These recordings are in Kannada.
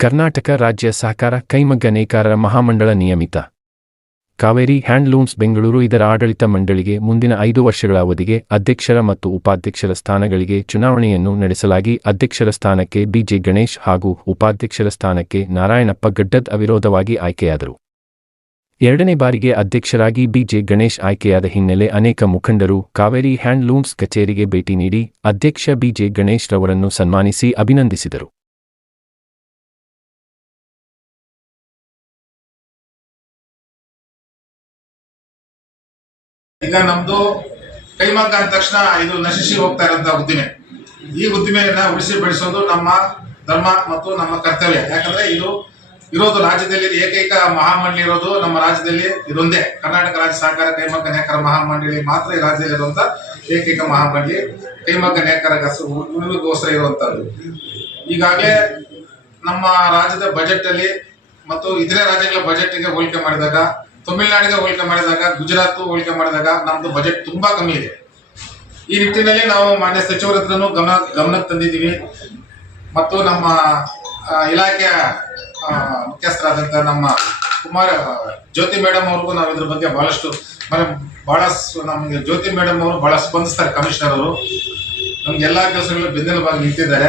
ಕರ್ನಾಟಕ ರಾಜ್ಯ ಸಹಕಾರ ಕೈಮಗ್ಗ ನೇಕಾರರ ಮಹಾಮಂಡಳ ನಿಯಮಿತ. ಕಾವೇರಿ ಹ್ಯಾಂಡ್ಲೂಮ್ಸ್ ಬೆಂಗಳೂರು ಇದರ ಆಡಳಿತ ಮಂಡಳಿಗೆ ಮುಂದಿನ ಐದು ವರ್ಷಗಳ ಅವಧಿಗೆ ಅಧ್ಯಕ್ಷರ ಮತ್ತು ಉಪಾಧ್ಯಕ್ಷರ ಸ್ಥಾನಗಳಿಗೆ ಚುನಾವಣೆಯನ್ನು ನಡೆಸಲಾಗಿ ಅಧ್ಯಕ್ಷರ ಸ್ಥಾನಕ್ಕೆ ಬಿಜೆ ಗಣೇಶ್ ಹಾಗೂ ಉಪಾಧ್ಯಕ್ಷರ ಸ್ಥಾನಕ್ಕೆ ನಾರಾಯಣಪ್ಪ ಗಡ್ಡದ್ ಅವಿರೋಧವಾಗಿ ಆಯ್ಕೆಯಾದರು. ಎರಡನೇ ಬಾರಿಗೆ ಅಧ್ಯಕ್ಷರಾಗಿ ಬಿಜೆ ಗಣೇಶ್ ಆಯ್ಕೆಯಾದ ಹಿನ್ನೆಲೆ ಅನೇಕ ಮುಖಂಡರು ಕಾವೇರಿ ಹ್ಯಾಂಡ್ಲೂಮ್ಸ್ ಕಚೇರಿಗೆ ಭೇಟಿ ನೀಡಿ ಅಧ್ಯಕ್ಷ ಬಿಜೆ ಗಣೇಶ್ ರವರನ್ನು ಸನ್ಮಾನಿಸಿ ಅಭಿನಂದಿಸಿದರು. ನಮ್ದು ಕೈಮಗ್ಗ ಅಂದ ತಕ್ಷಣ ಇದು ನಶಿಸಿ ಹೋಗ್ತಾ ಇರೋಂಥ ಉದ್ದಿಮೆ. ಈ ಉದ್ದಿಮೆಯನ್ನ ಉಳಿಸಿ ಬೆಳೆಸೋದು ನಮ್ಮ ಧರ್ಮ ಮತ್ತು ನಮ್ಮ ಕರ್ತವ್ಯ. ಯಾಕಂದ್ರೆ ಇದು ಇರೋದು ರಾಜ್ಯದಲ್ಲಿ ಏಕೈಕ ಮಹಾಮಂಡಳಿ ಇರೋದು ನಮ್ಮ ರಾಜ್ಯದಲ್ಲಿ ಇದೊಂದೇ. ಕರ್ನಾಟಕ ರಾಜ್ಯ ಸಹಕಾರ ಕೈಮಗ್ಗ ನೇಕಾರ ಮಹಾಮಂಡಳಿ ಮಾತ್ರ ಈ ರಾಜ್ಯದಲ್ಲಿ ಇರುವಂತ ಏಕೈಕ ಮಹಾಮಂಡಳಿ. ಕೈಮಗ್ಗ ನೇಕಾರ ಉಳಿವಿಗೋಸ್ಕರ ಇರುವಂತದ್ದು ಈಗಾಗಲೇ ನಮ್ಮ ರಾಜ್ಯದ ಬಜೆಟ್ ಅಲ್ಲಿ ಮತ್ತು ಇತರೆ ರಾಜ್ಯಗಳ ಬಜೆಟ್ಗೆ ಹೋಲಿಕೆ ಮಾಡಿದಾಗ ತಮಿಳುನಾಡಿಗೆ ಹೋಲಿಕೆ ಮಾಡಿದಾಗ ಗುಜರಾತ್ ಹೋಲಿಕೆ ಮಾಡಿದಾಗ ನಮ್ದು ಬಜೆಟ್ ತುಂಬಾ ಕಮ್ಮಿ ಇದೆ. ಈ ನಿಟ್ಟಿನಲ್ಲಿ ನಾವು ಮಾನ್ಯ ಸಚಿವರ ಹತ್ರನೂ ಗಮನ, ಗಮನಕ್ಕೆ ತಂದಿದ್ದೀವಿ. ಮತ್ತು ನಮ್ಮ ಇಲಾಖೆಯ ಮುಖ್ಯಸ್ಥರಾದಂಥ ನಮ್ಮ ಕುಮಾರ, ಜ್ಯೋತಿ ಮೇಡಮ್ ಅವ್ರಿಗೂ ನಾವು ಇದ್ರ ಬಗ್ಗೆ ಬಹಳಷ್ಟು, ಮನೆ ಬಹಳ ನಮಗೆ ಜ್ಯೋತಿ ಮೇಡಮ್ ಅವರು ಬಹಳ ಸ್ಪಂದಿಸ್ತಾರೆ, ಕಮಿಷನರ್ ಅವರು. ನಮ್ಗೆ ಎಲ್ಲಾ ಕೆಲಸಗಳು ಬೆನ್ನೆಲುಬಾಗಿ ನಿಂತಿದ್ದಾರೆ.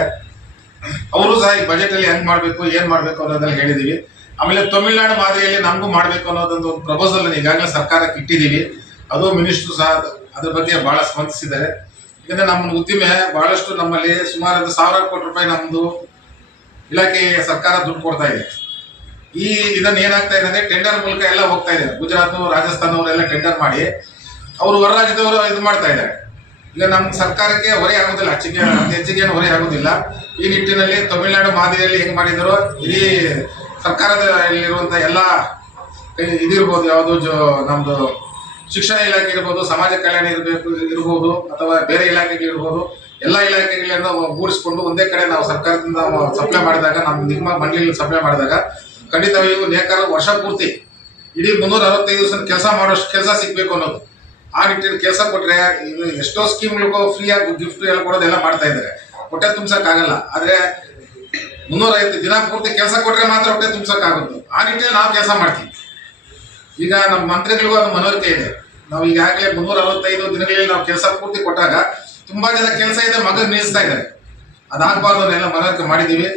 ಅವರು ಸಹ ಈ ಬಜೆಟ್ ಅಲ್ಲಿ ಹೆಂಗ್ ಮಾಡ್ಬೇಕು, ಏನ್ ಮಾಡ್ಬೇಕು ಅನ್ನೋದನ್ನ ಹೇಳಿದೀವಿ ಆಮೇಲೆ ತಮಿಳುನಾಡು ಮಾದರಿಯಲ್ಲಿ ನಮಗೂ ಮಾಡಬೇಕು ಅನ್ನೋದೊಂದು ಒಂದು ಪ್ರಪೋಸಲ್ ಈಗಾಗಲೇ ಸರ್ಕಾರಕ್ಕೆ ಇಟ್ಟಿದ್ದೀವಿ ಅದು ಮಿನಿಸ್ಟ್ರು ಸಹ ಅದ್- ಅದ್ರ ಬಗ್ಗೆ ಬಹಳ ಸ್ಪಂದಿಸಿದ್ದಾರೆ ಯಾಕಂದ್ರೆ ನಮ್ಮ ಉದ್ದಿಮೆ ಬಹಳಷ್ಟು ನಮ್ಮಲ್ಲಿ ಸುಮಾರು ಸಾವಿರಾರು ಕೋಟಿ ರೂಪಾಯಿ ನಮ್ಮದು ಇಲಾಖೆ ಸರ್ಕಾರ ದುಡ್ಡು ಕೊಡ್ತಾ ಇದೆ ಈ ಇದನ್ನ ಏನಾಗ್ತಾ ಇದೆ ಅಂದ್ರೆ ಟೆಂಡರ್ ಮೂಲಕ ಎಲ್ಲ ಹೋಗ್ತಾ ಇದೆ ಗುಜರಾತ್ ರಾಜಸ್ಥಾನ ಅವರೆಲ್ಲ ಟೆಂಡರ್ ಮಾಡಿ ಅವರು ಹೊರ ರಾಜ್ಯದವರು ಇದು ಮಾಡ್ತಾ ಇದ್ದಾರೆ ಈಗ ನಮ್ಮ ಸರ್ಕಾರಕ್ಕೆ ಹೊರೆ ಆಗೋದಿಲ್ಲ ಹೆಚ್ಚಿಗೆ ಹೆಚ್ಚಿಗೆ ಹೊರೆ ಆಗೋದಿಲ್ಲ ಈ ನಿಟ್ಟಿನಲ್ಲಿ ತಮಿಳುನಾಡು ಮಾದರಿಯಲ್ಲಿ ಹೆಂಗ್ ಮಾಡಿದಾರೋ ಇಡೀ ಸರ್ಕಾರದಲ್ಲಿರುವಂತ ಎಲ್ಲ ಕೈ- ಇದಿರ್ಬೋದು, ಯಾವುದು ಜೋ ಶಿಕ್ಷಣ ಇಲಾಖೆ ಇರ್ಬೋದು, ಸಮಾಜ ಕಲ್ಯಾಣ ಇರಬೇಕು, ಇರ್ಬೋದು, ಅಥವಾ ಬೇರೆ ಇಲಾಖೆಗಳಿರ್ಬೋದು ಎಲ್ಲ ಇಲಾಖೆಗಳನ್ನು ಮೂಡಿಸ್ಕೊಂಡು ಒಂದೇ ಕಡೆ ನಾವು ಸರ್ಕಾರದಿಂದ ಸಪ್ಲೈ ಮಾಡಿದಾಗ ನಮ್ಮ ನಿಗಮ ಮಂಡಳಿಯಲ್ಲಿ ಸಪ್ಲೈ ಮಾಡಿದಾಗ ಖಂಡಿತವಾಗಿಯೂ ನೇಕಾರ ವರ್ಷ ಪೂರ್ತಿ. ಇಡೀ ಮುನ್ನೂರ ಅರವತ್ತೈದು ದಿವಸ ಕೆಲಸ ಮಾಡೋಷ್ಟು ಕೆಲಸ ಸಿಗ್ಬೇಕು ಅನ್ನೋದು. ಆ ನಿಟ್ಟಿನಲ್ಲಿ ಕೆಲಸ ಕೊಟ್ಟರೆ ಎಷ್ಟೋ ಸ್ಕೀಮ್ಗಳಿಗೂ ಫ್ರೀಯಾಗಿ ಗಿಫ್ಟ್ ಎಲ್ಲ ಕೊಡೋದೆಲ್ಲ ಮಾಡ್ತಾ ಇದ್ದಾರೆ. ಹೊಟ್ಟೆ ತುಂಬಿಸೋಕ್ಕಾಗಲ್ಲ. ಆದ್ರೆ ಮುನ್ನೂರ ಐವತ್ತು ದಿನ ಪೂರ್ತಿ ಕೆಲಸ ಕೊಟ್ಟರೆ ಮಾತ್ರ ಹೊಟ್ಟೆ ತುಂಬಿಸೋಕ್ಕಾಗುತ್ತೆ. ಆ ನಿಟ್ಟಿನಲ್ಲಿ ನಾವು ಕೆಲಸ ಮಾಡ್ತೀವಿ. ಈಗ ನಮ್ಮ ಮಂತ್ರಿಗಳಿಗೂ ಅದು ಮನವರಿಕೆ ಇದೆ. ನಾವು ಈಗಾಗಲೇ ಮುನ್ನೂರ ಅರವತ್ತೈದು ದಿನಗಳಲ್ಲಿ ನಾವು ಕೆಲಸ ಪೂರ್ತಿ ಕೊಟ್ಟಾಗ ತುಂಬಾ ಜನ ಕೆಲಸ ಇದೆ ಮಗ ನಿಲ್ಲಿಸ್ತಾ ಇದ್ದಾರೆ. ಅದಾಗಬಾರ್ದು ಅನ್ನೆಲ್ಲ ಮನವರಿಕೆ ಮಾಡಿದ್ದೀವಿ.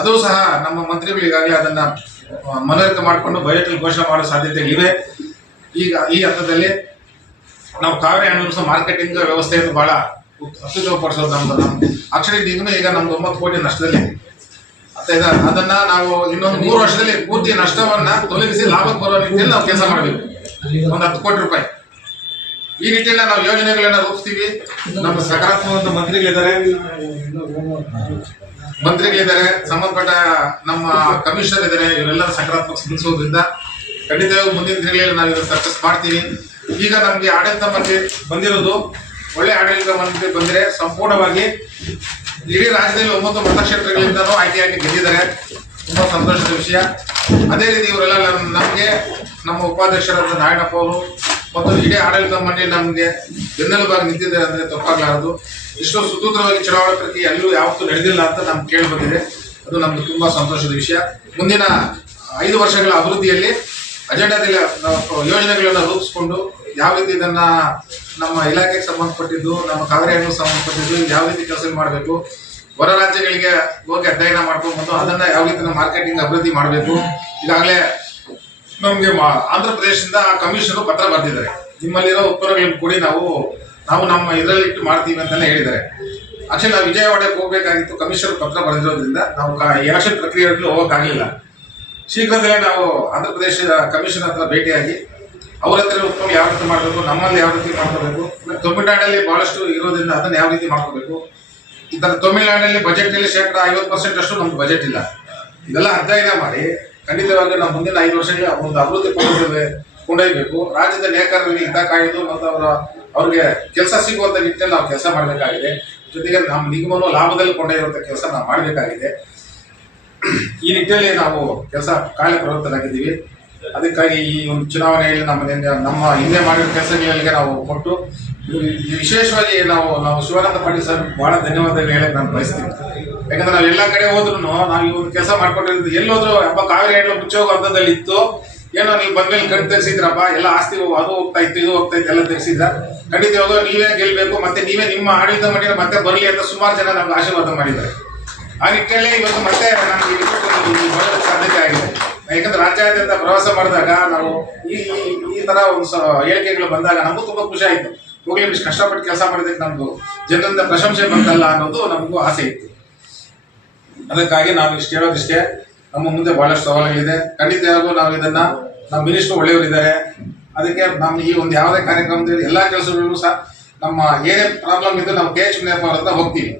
ಅದು ಸಹ ನಮ್ಮ ಮಂತ್ರಿಗಳು ಈಗಾಗಲೇ ಅದನ್ನ ಮನವರಿಕೆ ಮಾಡಿಕೊಂಡು ಬಜೆಟ್ ಘೋಷಣೆ ಮಾಡೋ ಸಾಧ್ಯತೆಗಳಿವೆ. ಈಗ ಈ ಹಂತದಲ್ಲಿ ನಾವು ಕಾವೇರಿ ಹ್ಯಾಂಡ್ಲೂಮ್ಸ್ ಮಾರ್ಕೆಟಿಂಗ್ ವ್ಯವಸ್ಥೆಯನ್ನು ಬಹಳ ಅತ್ಯುತ್ತಮಪಡಿಸೋದು ನಮ್ದು ನಮ್ಮ ಅಕ್ಷರ ಈಗ ನಮ್ದು ಒಂಬತ್ತು ಕೋಟಿ ನಷ್ಟದಲ್ಲಿ ಆಯ್ತಾ? ಅದನ್ನ ನಾವು ಇನ್ನೊಂದು ಮೂರು ವರ್ಷದಲ್ಲಿ ಪೂರ್ತಿ ನಷ್ಟವನ್ನ ತೊಲಗಿಸಿ ಲಾಭಕ್ಕೆ ಬರುವ ರೀತಿಯಲ್ಲಿ ನಾವು ಕೆಲಸ ಮಾಡಬೇಕು ಒಂದು ಹತ್ತು ಕೋಟಿ ರೂಪಾಯಿ. ಈ ನಿಟ್ಟಿನಲ್ಲಿ ನಾವು ಯೋಜನೆಗಳನ್ನ ರೂಪಿಸ್ತೀವಿ. ನಮ್ಮ ಸಕಾರಾತ್ಮಕ ಮಂತ್ರಿಗಳಿದ್ದಾರೆ. ಮಂತ್ರಿಗಳಿದ್ದಾರೆ. ಸಂಬಂಧಪಟ್ಟ ನಮ್ಮ ಕಮಿಷನರ್ ಇದ್ದಾರೆ. ಇವರೆಲ್ಲ ಸಕಾರಾತ್ಮಕ ಸ್ಪಂದಿಸೋದ್ರಿಂದ ಖಂಡಿತವಾಗಿ ಮುಂದಿನ ದಿನಗಳಲ್ಲಿ ನಾವು ಇದನ್ನು ಸಕ್ಸಸ್ ಮಾಡ್ತೀವಿ. ಈಗ ನಮಗೆ ಆಡಳಿತ ಮಂತ್ರಿ ಬಂದಿರೋದು, ಒಳ್ಳೆ ಆಡಳಿತ ಮಂತ್ರಿ ಬಂದರೆ ಸಂಪೂರ್ಣವಾಗಿ ಇಡೀ ರಾಜ್ಯದಲ್ಲಿ ಒಂಬತ್ತು ಮತಕ್ಷೇತ್ರಗಳಿಂದನೂ ಆಯ್ಕೆಯಾಗಿ ಗೆದ್ದಿದ್ದಾರೆ. ತುಂಬಾ ಸಂತೋಷದ ವಿಷಯ. ಅದೇ ರೀತಿ ಇವರೆಲ್ಲ ನಮ್ಮ ನಮ್ಗೆ ನಮ್ಮ ಉಪಾಧ್ಯಕ್ಷರಾದ ನಾರಾಯಣಪ್ಪ ಅವರು ಮತ್ತು ಇಡೀ ಆಡಳಿತ ಮಂಡಳಿ ನಮಗೆ ಬೆನ್ನೆಲುಬಾಗಿ ನಿಂತಿದ್ದಾರೆ ಅಂದ್ರೆ ತಪ್ಪಾಗಲಾರದು. ಇಷ್ಟು ಸುತೂತ್ರವಾಗಿ ಚುನಾವಣಾ ಪ್ರಕ್ರಿಯೆ ಎಲ್ಲೂ ಯಾವತ್ತೂ ನಡೆದಿಲ್ಲ ಅಂತ ನಮ್ಗೆ ಕೇಳಿ ಬಂದಿದೆ. ಅದು ನಮ್ಗೆ ತುಂಬಾ ಸಂತೋಷದ ವಿಷಯ. ಮುಂದಿನ ಐದು ವರ್ಷಗಳ ಅಭಿವೃದ್ಧಿಯಲ್ಲಿ ಅಜೆಂಡಾದಲ್ಲಿ ಯೋಜನೆಗಳನ್ನು ರೂಪಿಸ್ಕೊಂಡು ಯಾವ ರೀತಿ ಇದನ್ನ ನಮ್ಮ ಇಲಾಖೆಗೆ ಸಂಬಂಧಪಟ್ಟಿದ್ದು, ನಮ್ಮ ಕಾವೇರಿಯನ್ನು ಸಂಬಂಧಪಟ್ಟಿದ್ದು, ಯಾವ ರೀತಿ ಕೆಲಸ ಮಾಡಬೇಕು, ಹೊರ ರಾಜ್ಯಗಳಿಗೆ ಹೋಗಿ ಅಧ್ಯಯನ ಮಾಡ್ಕೊಂಡು ಬಂದು ಅದನ್ನ ಯಾವ ರೀತಿ ಮಾರ್ಕೆಟಿಂಗ್ ಅಭಿವೃದ್ಧಿ ಮಾಡಬೇಕು, ಈಗಾಗಲೇ ನಮಗೆ ಆಂಧ್ರ ಪ್ರದೇಶದಿಂದ ಕಮಿಷನರ್ ಪತ್ರ ಬರ್ತಿದ್ದಾರೆ ನಿಮ್ಮಲ್ಲಿರೋ ಉತ್ಪನ್ನಗಳನ್ನು ಕೂಡಿ ನಾವು ನಾವು ನಮ್ಮ ಇದರಲ್ಲಿ ಇಟ್ಟು ಮಾಡ್ತೀವಿ ಅಂತಾನೆ ಹೇಳಿದ್ದಾರೆ. ಆಕ್ಚುಲಿ ನಾವು ವಿಜಯವಾಡಕ್ಕೆ ಹೋಗ್ಬೇಕಾಗಿತ್ತು, ಕಮಿಷನರ್ ಪತ್ರ ಬರೆದಿರೋದ್ರಿಂದ ನಾವು ಎಲೆಕ್ಷನ್ ಪ್ರಕ್ರಿಯೆಗಳು ಹೋಗೋಕ್ಕಾಗಲಿಲ್ಲ. ಶೀಘ್ರದಲ್ಲೇ ನಾವು ಆಂಧ್ರ ಪ್ರದೇಶ ಕಮಿಷನ್ ಹತ್ರ ಭೇಟಿಯಾಗಿ ಅವ್ರ ಹತ್ರ ಉತ್ಪನ್ನ ಯಾವ ರೀತಿ ಮಾಡಬೇಕು, ನಮ್ಮಲ್ಲಿ ಯಾವ ರೀತಿ ಮಾಡ್ಕೋಬೇಕು ತಮಿಳುನಾಡಲ್ಲಿ ಬಹಳಷ್ಟು ಇರೋದ್ರಿಂದ ಅದನ್ನ ಯಾವ ರೀತಿ ಮಾಡ್ಕೋಬೇಕು. ಈ ತರ ತಮಿಳುನಾಡಲ್ಲಿ ಬಜೆಟ್ ಅಲ್ಲಿ ಶೇಕಡ ಐವತ್ತು ಪರ್ಸೆಂಟ್ ಅಷ್ಟು ನಮ್ಗೆ ಬಜೆಟ್ ಇಲ್ಲ. ಇದೆಲ್ಲ ಅಧ್ಯಯನ ಮಾಡಿ ಖಂಡಿತವಾಗಿ ನಾವು ಮುಂದಿನ ಐದು ವರ್ಷಗಳಲ್ಲಿ ಒಂದು ಅಭಿವೃದ್ಧಿ ಕೊಂಡೊಯ್ಯಬೇಕು ಕೊಂಡೊಯ್ಯಬೇಕು ರಾಜ್ಯದ ನೇಕಾರರಿಗೆ ಹಿತ ಕಾಯ್ದು ಮತ್ತು ಅವರ, ಅವ್ರಿಗೆ ಕೆಲಸ ಸಿಗುವಂತ ನಿಟ್ಟಿನಲ್ಲಿ ನಾವು ಕೆಲಸ ಮಾಡಬೇಕಾಗಿದೆ. ಜೊತೆಗೆ ನಮ್ಮ ನಿಗಮವನ್ನು ಲಾಭದಲ್ಲಿ ಕೊಂಡೊಯ್ಯುವಂತ ಕೆಲಸ ನಾವು ಮಾಡಬೇಕಾಗಿದೆ. ಈ ನಿಟ್ಟಿನಲ್ಲಿ ನಾವು ಕೆಲಸ ಕಾರ್ಯಪ್ರವೃತ್ತರಾಗಿದ್ದೀವಿ ಅದಕ್ಕಾಗಿ ಈ ಒಂದು ಚುನಾವಣೆಯಲ್ಲಿ ನಮ್ಮ ನಮ್ಮ ಹಿಂದೆ ಮಾಡಿರೋ ಕೆಲಸಗಳಿಗೆ ನಾವು ಕೊಟ್ಟು ವಿಶೇಷವಾಗಿ ನಾವು ನಾವು ಶಿವಾನಂದ ಪಾಟೀಲ್ ಸರ್ ಬಹಳ ಧನ್ಯವಾದಗಳು ಹೇಳಕ್ ನಾನು ಬಯಸ್ತೀನಿ. ಯಾಕಂದ್ರೆ ನಾವು ಎಲ್ಲ ಕಡೆ ಹೋದ್ರು ನಾವು ಈ ಒಂದು ಕೆಲಸ ಮಾಡ್ಕೊಂಡಿರೋದು ಎಲ್ಲೋದ್ರು ಹಬ್ಬ ಕಾವೇರಿ ಹೇಳಲು ಮುಚ್ಚೋಗ ಹಂತದಲ್ಲಿ ಇತ್ತು ಏನೋ ನೀವು ಬಂದ್ಮೇಲೆ ಕಣ್ ತೆಗ್ಸಿದ್ರಪ್ಪ, ಎಲ್ಲ ಆಸ್ತಿ ಹೋಗ್- ಅದು ಹೋಗ್ತಾ ಇತ್ತು, ಇದು ಹೋಗ್ತಾ ಇತ್ತು, ಎಲ್ಲ ಖಂಡಿತ ಖಂಡಿತವಾಗೂ ನೀವೇ ಗೆಲ್ಬೇಕು, ಮತ್ತೆ ನೀವೇ ನಿಮ್ಮ ಆಡಳಿತ ಮಾಡಿದ್ರೆ ಮತ್ತೆ ಬರಲಿ ಅಂತ ಸುಮಾರು ಜನ ನಮ್ಗೆ ಆಶೀರ್ವಾದ ಮಾಡಿದ್ದಾರೆ. ಆ ನಿಟ್ಟಿನಲ್ಲಿ ಇವತ್ತು ಮತ್ತೆ ನಮಗೆ ಸಾಧ್ಯತೆ ಆಗಿದೆ. ಯಾಕಂದ್ರೆ ರಾಜ್ಯಾದ್ಯಂತ ಪ್ರವಾಸ ಮಾಡಿದಾಗ ನಾವು ಈ ಈ- ತರ ಒಂದು ಹೇಳಿಕೆಗಳು ಬಂದಾಗ ನಮಗೂ ತುಂಬಾ ಖುಷಿ ಆಯ್ತು. ಹೋಗ್ಲಿ ಇಷ್ಟು ಕಷ್ಟಪಟ್ಟು ಕೆಲಸ ಮಾಡಿದಕ್ಕೆ ನಮ್ದು ಜನರಿಂದ ಪ್ರಶಂಸೆ ಬಂತಲ್ಲ ಅನ್ನೋದು ನಮಗೂ ಆಸೆ ಇತ್ತು. ಅದಕ್ಕಾಗಿ ನಾವು ಇಷ್ಟು ಹೇಳೋದಿಷ್ಟೇ. ನಮ್ಮ ಮುಂದೆ ಬಹಳಷ್ಟು ಸವಾಲುಗಳಿದೆ. ಖಂಡಿತವಾಗೂ ನಾವು ಇದನ್ನ ನಮ್ಮ ಮಿನಿಸ್ಟರ್ ಒಳ್ಳೆಯವರಿದ್ದಾರೆ. ಅದಕ್ಕೆ ನಮ್ಮ ಈ ಒಂದು ಯಾವುದೇ ಕಾರ್ಯಕ್ರಮದಲ್ಲಿ ಎಲ್ಲಾ ಕೆಲಸಗಳು ಸಹ ನಮ್ಮ ಏನೇ ಪ್ರಾಬ್ಲಮ್ ಇದ್ದು ನಾವು ಕೆ ಎಚ್ ಮುನಿಯಪ್ಪ ಅವ್ರ ಹತ್ರ ಹೋಗ್ತೀವಿ.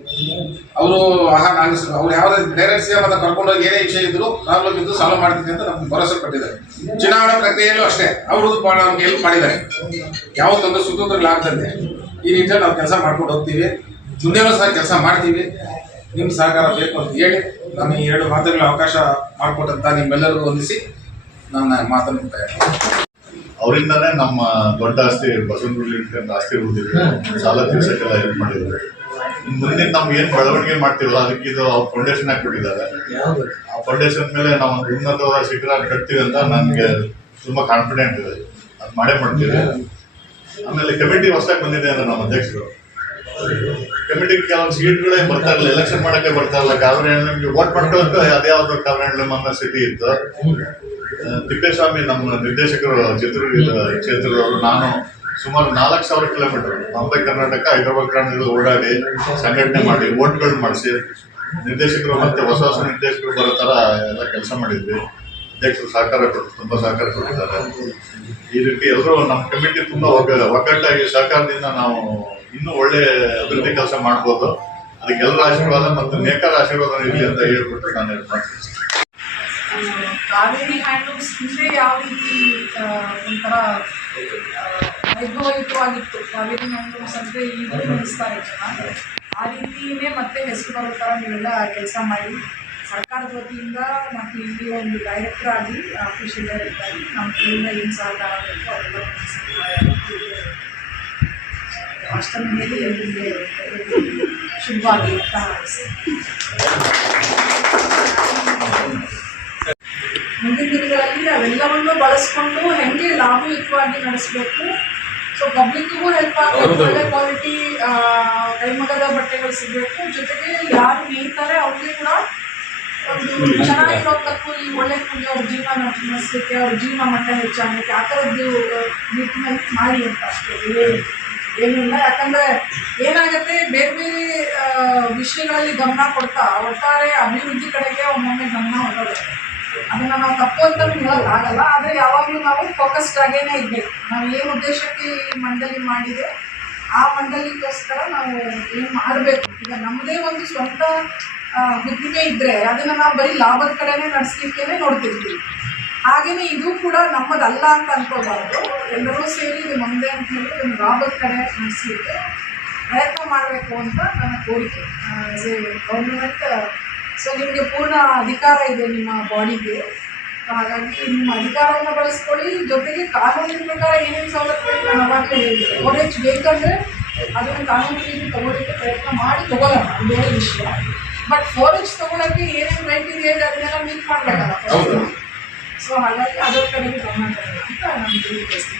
ಅವರು ಆಹಾರ ಅವ್ರು ಯಾವುದೇ ಡೈರೆಕ್ಟ್ ಸಿ ಎಂ ಅಂತ ಕರ್ಕೊಂಡೋಗಿ ಏನೇ ವಿಷಯ ಇದ್ರು ಪ್ರಾಬ್ಲಮ್ ಇದ್ದು ಸಾಲ್ವ್ ಮಾಡ್ತೀನಿ ಅಂತ ನಮ್ಗೆ ಭರವಸೆ ಕೊಟ್ಟಿದ್ದಾರೆ. ಚುನಾವಣಾ ಪ್ರಕ್ರಿಯೆಯಲ್ಲೂ ಅಷ್ಟೇ ಅವರು ನಮ್ಗೆ ಹೆಲ್ಪ್ ಮಾಡಿದ್ದಾರೆ. ಯಾವ ತೊಂದರೆ ಆಗ್ತದೆ ಈ ನಿಟ್ಟಿನಲ್ಲಿ ನಾವು ಕೆಲಸ ಮಾಡ್ಕೊಂಡು ಹೋಗ್ತೀವಿ. ಜೂನಿಯರ್ ಸಹ ಕೆಲಸ ಮಾಡ್ತೀವಿ. ನಿಮ್ಮ ಸಹಕಾರ ಬೇಕು ಅಂತ ಹೇಳಿ ನಾನು ಈ ಎರಡು ಮಾತುಗಳ ಅವಕಾಶ ಮಾಡಿಕೊಟ್ಟಂತ ನಿಮ್ಮೆಲ್ಲರಿಗೂ ಹೊಂದಿಸಿ ನನ್ನ ಮಾತನ್ನು. ಅವರಿಂದಾನೇ ನಮ್ಮ ದೊಡ್ಡ ಆಸ್ತಿ ಬಸವನಗುಡಿ ಅಂತ ಆಸ್ತಿ ಉಳಿದಿದೆ ಸಾಲ ತೀರ್ಸಕ್ಕೆಲ್ಲ ಹೆಲ್ಪ್ ಮಾಡಿದ್ದಾರೆ. ಮುಂದೆ ನಮ್ಗೆ ಏನ್ ಬೆಳವಣಿಗೆ ಮಾಡ್ತೀವಲ್ಲ ಅದಕ್ಕೆ ಇದು ಫೌಂಡೇಶನ್ ಹಾಕ್ಬಿಟ್ಟಿದ್ದಾರೆ. ಆ ಫೌಂಡೇಶನ್ ಮೇಲೆ ನಾವು ಒಂದು ಉನ್ನತವಾದ ಶಿಖರ ಕಟ್ತೀವಿ ಅಂತ ನನಗೆ ತುಂಬಾ ಕಾನ್ಫಿಡೆಂಟ್ ಇದೆ. ಅದು ಮಾಡೇ ಮಾಡ್ತೀವಿ. ಆಮೇಲೆ ಕಮಿಟಿ ಹೊಸದಾಗಿ ಬಂದಿದೆ ಅಂದ್ರೆ ನಮ್ಮ ಅಧ್ಯಕ್ಷರು. ಕಮಿಟಿ ಕೆಲವೊಂದು ಸೀಟ್ಗಳೇ ಬರ್ತಾ ಇರಲಿಲ್ಲ ಎಲೆಕ್ಷನ್ ಮಾಡಕ್ಕೆ ಬರ್ತಾ ಇಲ್ಲ ಕಾವೇರಿ ನಿಮಗೆ ವೋಟ್ ಮಾಡ್ಕೊಂಡು ಅದೇ ಯಾವ್ದೋ ಕಾವೇರಿ ಅನ್ನೋ ಸಿಟಿ ಇತ್ತು. ತಿಪ್ಪೇಸ್ವಾಮಿ ನಮ್ಮ ನಿರ್ದೇಶಕರು ಚಿತ್ರ ಕ್ಷೇತ್ರದವರು ನಾನು ಸುಮಾರು ನಾಲ್ಕು ಸಾವಿರ ಕಿಲೋಮೀಟರ್ ನಮ್ದ ಕರ್ನಾಟಕ, ಹೈದರಾಬಾದ್ ಕರ್ನಾಟಕ ಓಡಾಡಿ ಸಂಘಟನೆ ಮಾಡಿ ಓಟ್ಗಳು ಮಾಡಿಸಿ, ನಿರ್ದೇಶಕರು ಮತ್ತೆ ಹೊಸ ಹೊಸ ನಿರ್ದೇಶಕರು ಬರೋ ತರ ಎಲ್ಲ ಕೆಲಸ ಮಾಡಿದ್ವಿ. ಅಧ್ಯಕ್ಷರು ಸಹಕಾರ ಕೊಟ್ಟು, ತುಂಬಾ ಸಹಕಾರ ಕೊಟ್ಟಿದ್ದಾರೆ. ಈ ರೀತಿ ಎಲ್ಲರೂ ನಮ್ಮ ಕಮಿಟಿ ತುಂಬಾ ಒಗ್ಗ, ಒಗ್ಗಟ್ಟಾಗಿ ಸಹಕಾರದಿಂದ ನಾವು ಇನ್ನೂ ಒಳ್ಳೆ ಅಭಿವೃದ್ಧಿ ಕೆಲಸ ಮಾಡ್ಬೋದು. ಅದಕ್ಕೆ ಎಲ್ಲರ ಆಶೀರ್ವಾದ ಮತ್ತು ನೇಕಾರ ಆಶೀರ್ವಾದ ಇರಲಿ ಅಂತ ಹೇಳ್ಬಿಟ್ಟು ನಾನು ಮಾಡ್ತೀನಿ ಕಾವೇರಿ ಹ್ಯಾಂಡ್ಲೂಮ್ಸ್ ಹಿಂದೆ ಯಾವ ರೀತಿ ಒಂಥರ ವೈಭವಯುತವಾಗಿತ್ತು? ಕಾವೇರಿ ಹ್ಯಾಂಡ್ಲೂಮ್ಸ್ ಅಂದರೆ ಈಗಲೂ ನಿಲ್ಲಿಸ್ತಾ ಜನ. ಆ ರೀತಿಯೇ ಮತ್ತೆ ಹೆಸರು ಬರೋ ಥರ ನೀವೆಲ್ಲ ಕೆಲಸ ಮಾಡಿ, ಸರ್ಕಾರದ ವತಿಯಿಂದ ಮತ್ತು ಇಲ್ಲಿ ಒಂದು ಡೈರೆಕ್ಟರ್ ಆಗಿ ಆಫೀಷಿಯಲ್ ಡೈರೆಕ್ಟರ್ ಆಗಿ ನಮ್ಮ ಕೈಯಿಂದ ಏನು ಸಹಕಾರ ಬೇಕು ಅದೆಲ್ಲ ನಮ್ಗೆ ಸಹಾಯ ಮಾಡ್ತೀವಿ. ಅಷ್ಟನ್ನು ಹೇಳಿ ನಿಮಗೆ ಶುಭವಾಗಿ ಅಂತ ದಿನಗಳಲ್ಲಿ ಅವೆಲ್ಲವನ್ನು ಬಳಸ್ಕೊಂಡು ಹೆಂಗೆ ಲಾಭಯುತವಾಗಿ ನಡೆಸಬೇಕು. ಸೊ ಪಬ್ಲಿಕ್ಗೂ ಹೆಲ್ಪ್ ಆಗಬೇಕು ಒಳ್ಳೆ ಕ್ವಾಲಿಟಿ ಕೈಮಗದ ಬಟ್ಟೆಗಳು ಸಿಗಬೇಕು. ಜೊತೆಗೆ ಯಾರು ನೇಯ್ತಾರೆ ಅವ್ರಿಗೆ ಕೂಡ ಒಂದು ಚೆನ್ನಾಗಿರೋಕ್ಕೂ ಈ ಒಳ್ಳೆ ಕೂಲಿ ಅವ್ರ ಜೀವನ ನಡೆಸಲಿಕ್ಕೆ ಅವ್ರ ಜೀವನ ಮಟ್ಟ ಹೆಚ್ಚಾಗಲಿಕ್ಕೆ ಆ ಥರದ್ದು ಟ್ರೀಟ್ಮೆಂಟ್ ಮಾಡಿ ಅಂತ ಅಷ್ಟೇ. ಏನೂ ಇಲ್ಲ ಯಾಕಂದ್ರೆ ಏನಾಗುತ್ತೆ ಬೇರೆ ಬೇರೆ ವಿಷಯಗಳಲ್ಲಿ ಗಮನ ಕೊಡ್ತಾ ಒಟ್ಟಾರೆ ಅಭಿವೃದ್ಧಿ ಕಡೆಗೆ ಒಮ್ಮೊಮ್ಮೆ ಗಮನ ಹೊರಡುತ್ತೆ ಅದನ್ನ ನಾವು ತಪ್ಪು ಅಂತ ಹೇಳೋಕ್ಕಾಗಲ್ಲ ಆದರೆ ಯಾವಾಗಲೂ ನಾವು ಫೋಕಸ್ಡ್ ಆಗೇನೆ ಇರಬೇಕು. ನಾವು ಏನು ಉದ್ದೇಶಕ್ಕೆ ಈ ಮಂಡಳಿ ಮಾಡಿದೆ, ಆ ಮಂಡಳಿಗೋಸ್ಕರ ನಾವು ಏನು ಮಾಡಬೇಕು? ಈಗ ನಮ್ಮದೇ ಒಂದು ಸ್ವಂತ ಹುದ್ದಿಮೆ ಇದ್ರೆ ಅದನ್ನು ನಾವು ಬರೀ ಲಾಭದ ಕಡೆನೇ ನಡೆಸಲಿಕ್ಕೇ ನೋಡ್ತಿರ್ತೀವಿ. ಹಾಗೆಯೇ ಇದು ಕೂಡ ನಮ್ಮದಲ್ಲ ಅಂತ ಅನ್ಕೋಬಾರ್ದು. ಎಲ್ಲರೂ ಸೇರಿ ಇದು ನಮ್ಮದೇ ಅಂತ ಹೇಳಿ ಒಂದು ಲಾಭದ ಕಡೆ ನಡೆಸಲಿಕ್ಕೆ ಪ್ರಯತ್ನ ಮಾಡಬೇಕು ಅಂತ ನನ್ನ ಕೋರಿಕೆ. ಆಸ್ ಎ ಗೌರ್ಮೆಂಟ್ ಸೊ ನಿಮಗೆ ಪೂರ್ಣ ಅಧಿಕಾರ ಇದೆ ನಿಮ್ಮ ಬಾಡಿಗೆ. ಹಾಗಾಗಿ ನಿಮ್ಮ ಅಧಿಕಾರವನ್ನು ಬಳಸ್ಕೊಳ್ಳಿ. ಜೊತೆಗೆ ಕಾನೂನಿನ ಪ್ರಕಾರ ಏನೇನು ಸವಲತ್ತುಗಳು ನಾನು ಅವಾಗಲೇ ಹೇಳಿದೆ ಸ್ಟೋರೇಜ್ ಬೇಕಂದರೆ ಅದನ್ನು ಕಾನೂನು ರೀತಿ ತಗೊಳ್ಳೋಕ್ಕೆ ಪ್ರಯತ್ನ ಮಾಡಿ ತಗೊಳ್ಳೋಣ. ಬೇರೆ ವಿಷಯ. ಬಟ್ ಫೋರೇಜ್ ತಗೊಳ್ಳೋಕ್ಕೆ ಏನೇನು ರೈಟ್ ಇದೆ ಅದನ್ನೆಲ್ಲ ಮೀಟ್ ಮಾಡಬೇಕಲ್ಲ. ಸೊ ಹಾಗಾಗಿ ಅದರ ಕಡೆಗೆ ಗಮನ ಕೊಡೋಣ ಅಂತ ನಾನು ತಿಳಿಸ್ತೀನಿ